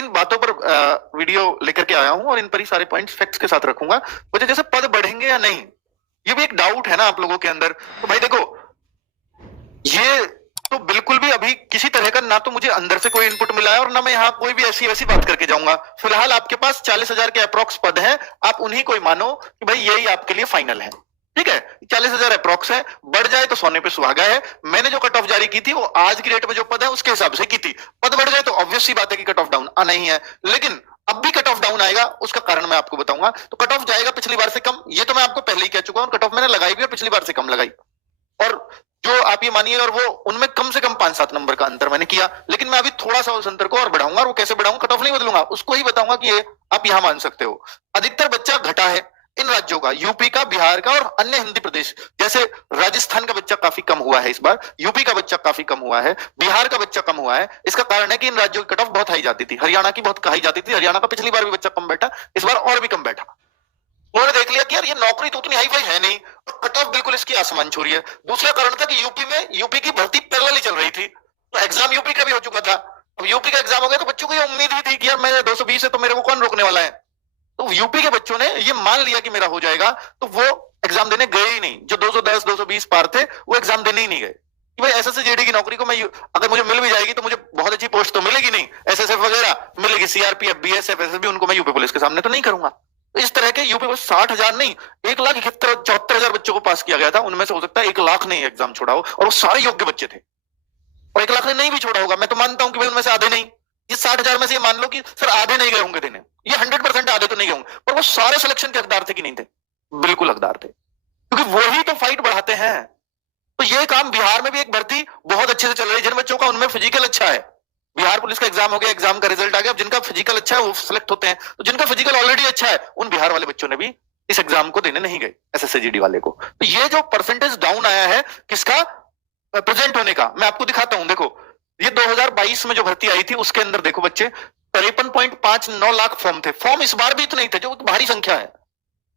इन बातों पर वीडियो लेकर के आया हूं और इन पर ही सारे पॉइंट्स फैक्ट्स के साथ रखूंगा। मुझे जैसे पद बढ़ेंगे या नहीं, ये भी एक डाउट है ना आप लोगों के अंदर। तो भाई देखो, ये तो बिल्कुल भी अभी किसी तरह का ना तो मुझे अंदर से कोई इनपुट मिला है और ना मैं यहाँ कोई भी ऐसी वैसी बात करके जाऊंगा। फिलहाल आपके पास 40,000 के अप्रोक्स पद हैं, आप उन्हीं को मानो कि भाई यही आपके लिए फाइनल है। ठीक है, 40,000 अप्रोक्स है, बढ़ जाए तो सोने पे सुहागा है। मैंने जो कट ऑफ जारी की थी वो आज की डेट में जो पद है उसके हिसाब से की थी। पद बढ़ जाए तो ऑब्वियस सी बात है कि कट ऑफ डाउन आना ही है, लेकिन अब भी कट ऑफ डाउन आएगा, उसका कारण मैं आपको बताऊंगा। तो कट ऑफ जाएगा पिछली बार से कम, ये तो मैं आपको पहले ही कह चुका हूं। कट ऑफ मैंने लगाई भी और पिछली बार से कम लगाई, और जो आप ये मानिए, और वो उनमें कम से कम 5-7 नंबर का अंतर मैंने किया। लेकिन मैं अभी थोड़ा सा उस अंतर को और बढ़ाऊंगा, और वो कैसे बढ़ाऊंगा, कट ऑफ नहीं बदलूंगा, उसको ही बताऊंगा कि ये आप यहां मान सकते हो। अधिकतर बच्चा घटा है इन राज्यों का, यूपी का, बिहार का और अन्य हिंदी प्रदेश। जैसे राजस्थान का बच्चा काफी कम हुआ है इस बार, यूपी का बच्चा काफी कम हुआ है, बिहार का बच्चा कम हुआ है। इसका कारण है कि इन राज्यों की कट ऑफ बहुत हाई जाती थी, हरियाणा की बहुत हाई जाती थी। हरियाणा का पिछली बार भी बच्चा कम बैठा, इस बार और भी कम बैठा। उन्होंने देख लिया कि यार ये नौकरी तो उतनी हाई फाई है नहीं, और कट ऑफ बिल्कुल इसकी आसमान छू रही है। दूसरा कारण था कि यूपी की भर्ती पैरेलल ही चल रही थी, तो एग्जाम यूपी का भी हो चुका था। अब यूपी का एग्जाम हो गया तो बच्चों को ये उम्मीद ही थी कि यार मैं 220 है तो मेरे को कौन रोकने वाला है। तो यूपी के बच्चों ने ये मान लिया कि मेरा हो जाएगा, तो वो एग्जाम देने गए ही नहीं। जो 210 220 पार थे वो एग्जाम देने ही नहीं गए कि भाई एसएससी की नौकरी को मैं अगर मुझे मिल भी जाएगी तो मुझे बहुत अच्छी पोस्ट तो मिलेगी नहीं, एसएसएफ वगैरह मिलेगी, सीआरपीएफ, बीएसएफ, एसएसबी, उनको मैं यूपी पुलिस के सामने तो नहीं करूंगा। इस तरह के यूपी में 60,000 नहीं, 1,71,74,000 बच्चों को पास किया गया था। उनमें से हो सकता है 1 लाख ने एग्जाम छोड़ा हो, और वो सारे योग्य बच्चे थे। और 1 लाख ने नहीं भी छोड़ा होगा, मैं तो मानता हूं कि भाई उनमें से आधे नहीं। इस 60,000 में से ये मान लो कि सर आधे नहीं गए होंगे देने, ये 100% आधे तो नहीं गए होंगे, पर वो सारे सिलेक्शन के हकदार थे कि नहीं थे? बिल्कुल हकदार थे, क्योंकि वही तो फाइट बढ़ाते हैं। तो ये काम बिहार में भी एक भर्ती बहुत अच्छे से चल रही है। जिन बच्चों का उनमें फिजिकल अच्छा है, बिहार पुलिस का एग्जाम हो गया, एग्जाम का रिजल्ट आ गया, अब जिनका फिजिकल अच्छा है वो सिलेक्ट होते हैं। तो जिनका फिजिकल ऑलरेडी अच्छा है, उन बिहार वाले बच्चों ने भी इस एग्जाम को देने नहीं गए, एसएससी वाले को। तो ये जो परसेंटेज डाउन आया है किसका, प्रेजेंट होने का, मैं आपको दिखाता हूं। देखो, ये 2022 में जो भर्ती आई थी उसके अंदर देखो बच्चे, 53.59 लाख फॉर्म थे। फॉर्म इस बार भी इतने ही थे, जो भारी संख्या है,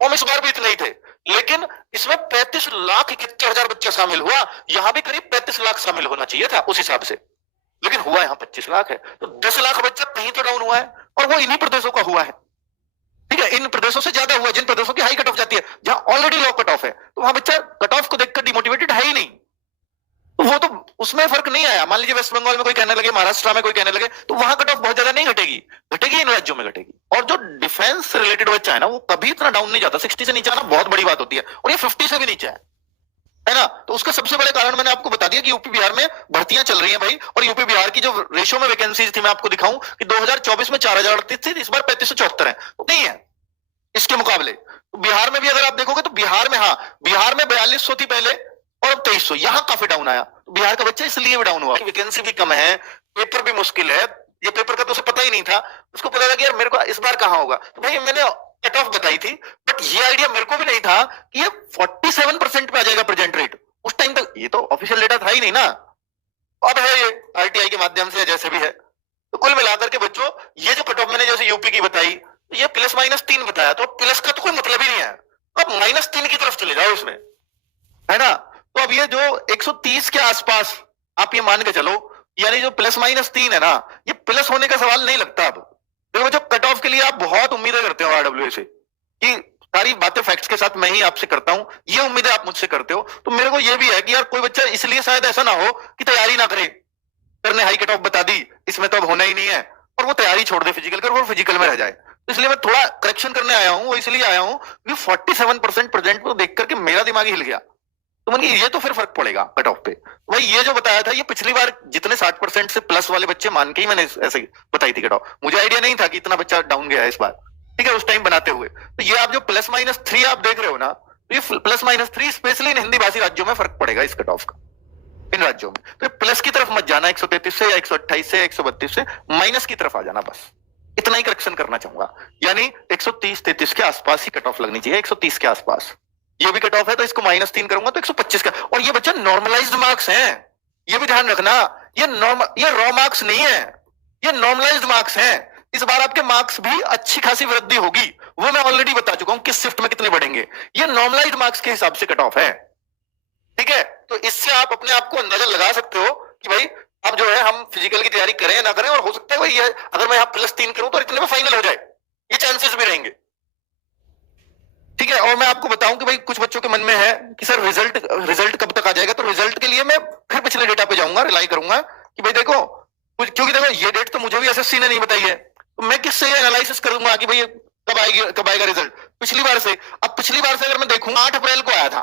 फॉर्म इस बार भी इतने ही थे, लेकिन इसमें 35,71,000 बच्चा शामिल हुआ। यहां भी करीब 35 लाख शामिल होना चाहिए था उस हिसाब से, लेकिन हुआ यहाँ 25 लाख है। तो 10 लाख बच्चा कहीं तो डाउन हुआ है, और वो इन्हीं प्रदेशों का हुआ है। ठीक है, इन प्रदेशों से ज्यादा हुआ जिन प्रदेशों की हाई कट ऑफ जाती है, जहां ऑलरेडी लो कट ऑफ है। तो वहां बच्चा कट ऑफ को देखकर डिमोटिवेटेड है ही नहीं, तो वो तो उसमें फर्क नहीं आया। मान लीजिए वेस्ट बंगाल में कोई कहने लगे, महाराष्ट्र में कोई कहने लगे, तो वहां कट ऑफ बहुत ज्यादा नहीं घटेगी, घटेगी इन राज्यों में घटेगी। और जो डिफेंस रिलेटेड बच्चा है ना, वो कभी इतना डाउन नहीं जाता। 60 से नीचे आना बहुत बड़ी बात होती है, और ये 50 से भी नीचे है ना। तो उसका सबसे बड़े कारण मैंने आपको बता दिया कि यूपी बिहार में भर्तियां चल रही हैं भाई। और यूपी बिहार की जो रेशो में वैकेंसीज थी, मैं आपको दिखाऊं कि 2024 में 4,038 थी, इस बार 3574 है, तो नहीं है इसके मुकाबले। तो बिहार में भी अगर आप देखोगे तो बिहार में, हाँ, बिहार में 4200 थी पहले, और अब 2300, यहां काफी डाउन आया। तो बिहार का बच्चा इसलिए भी डाउन हुआ, वैकेंसी भी कम है, पेपर भी मुश्किल है। ये पेपर का तो उसे पता ही नहीं था, उसको पता था कि यार मेरे को इस बार कहां होगा। तो भाई मैंने कट ऑफ बताई थी, बट ये आइडिया मेरे को भी नहीं था कि ये 47% पे आ जाएगा प्रेजेंट रेट। उस टाइम तक ये तो ऑफिशियल डेटा था ही नहीं ना, अब है ये आरटीआई के माध्यम से जैसे भी है। तो कुल मिलाकर के बच्चों, ये जो कट ऑफ मैंने जैसे यूपी की बताई, ये +-3 बताया, तो प्लस का तो कोई मतलब ही नहीं है। अब -3 की तरफ चले जाओ उसमें, है ना। तो अब ये जो 130 के आसपास आप ये मान के चलो, यानी जो +-3 है ना, ये प्लस होने का सवाल नहीं लगता। अब देखो बच्चों, कट ऑफ के लिए आप बहुत उम्मीदें करते हो आरडब्ल्यू से, कि सारी बातें फैक्ट्स के साथ मैं ही आपसे करता हूं, ये उम्मीदें आप मुझसे करते हो। तो मेरे को ये भी है कि यार कोई बच्चा इसलिए शायद ऐसा ना हो कि तैयारी ना करे, सर ने हाई कट ऑफ बता दी, इसमें तो अब होना ही नहीं है, और वो तैयारी छोड़ दे फिजिकल कर, वो फिजिकल में रह जाए। तो इसलिए मैं थोड़ा करेक्शन करने आया हूं, वो इसलिए आया हूं कि 47% प्रेजेंट को देख करके मेरा दिमाग हिल गया। तो मैंने ये तो फिर फर्क पड़ेगा कट ऑफ पे। भाई ये जो बताया था, ये पिछली बार जितने 60% से प्लस वाले बच्चे मान के ही मैंने ऐसे बताई थी कट ऑफ। मुझे आइडिया नहीं था कि इतना बच्चा डाउन गया है इस बार, ठीक है, उस टाइम बनाते हुए। तो ये आप जो +-3 आप देख रहे हो ना, तो ये +-3 स्पेशली इन हिंदी भाषी राज्यों में फर्क पड़ेगा इस कट ऑफ का, इन राज्यों में। तो प्लस की तरफ मत जाना 133 से या 128 से 132 से, माइनस की तरफ आ जाना, बस इतना ही करेक्शन करना चाहूंगा। यानी 130-33 के आसपास ही कट ऑफ लगनी चाहिए, 130 के आसपास। ये भी कट ऑफ है तो इसको -3 करूंगा तो 125 का। और ये बच्चा नॉर्मलाइज्ड मार्क्स हैं, ये भी ध्यान रखना। ये रॉ मार्क्स नहीं है, ये नॉर्मलाइज्ड मार्क्स हैं। इस बार आपके मार्क्स भी अच्छी खासी वृद्धि होगी, वो मैं ऑलरेडी बता चुका हूं किस शिफ्ट में कितने बढ़ेंगे। ये नॉर्मलाइज्ड मार्क्स के हिसाब से कट ऑफ है, ठीक है। तो इससे आप अपने आप को अंदाजा लगा सकते हो कि भाई अब जो है हम फिजिकल की तैयारी करें ना करें, और हो सकता है वही है, अगर मैं यहाँ +3 करूं तो इतने में फाइनल हो जाए, ये चांसेस भी रहेंगे। ठीक है, और मैं आपको बताऊं कि भाई कुछ बच्चों के मन में है कि सर रिजल्ट कब तक आ जाएगा, तो रिजल्ट के लिए मैं फिर पिछले डेटा पे जाऊंगा, रिलाई करूंगा कि भाई देखो क्योंकि देखो ये डेट तो मुझे भी एसएससी ने नहीं बताई है, तो मैं किससे एनालिसिस करूंगा कि भाई कब आएगा रिजल्ट पिछली बार से। अब पिछली बार से अगर मैं देखूंगा 8 अप्रैल को आया था,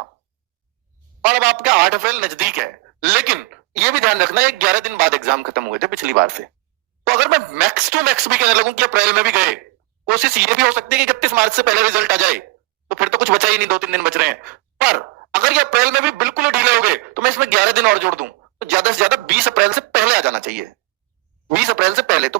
और अब आपका 8 अप्रैल नजदीक है, लेकिन ये भी ध्यान रखना है 11 दिन बाद एग्जाम खत्म हुए थे पिछली बार से। तो अगर मैं मैक्स टू मैक्स भी कहने लगूं कि अप्रैल में भी गए, कोशिश ये भी हो सकती है कि 31 मार्च से पहले रिजल्ट आ जाए, तो फिर तो कुछ बचा ही नहीं, 2-3 दिन बच रहे हैं। पर अगर ये अप्रैल में भी बिल्कुल ढीले हो गए, तो मैं इसमें 11 दिन और जोड़ दूं, तो ज्यादा से ज्यादा 20 अप्रैल से पहले आ जाना चाहिए, 20 अप्रैल से पहले। तो भाई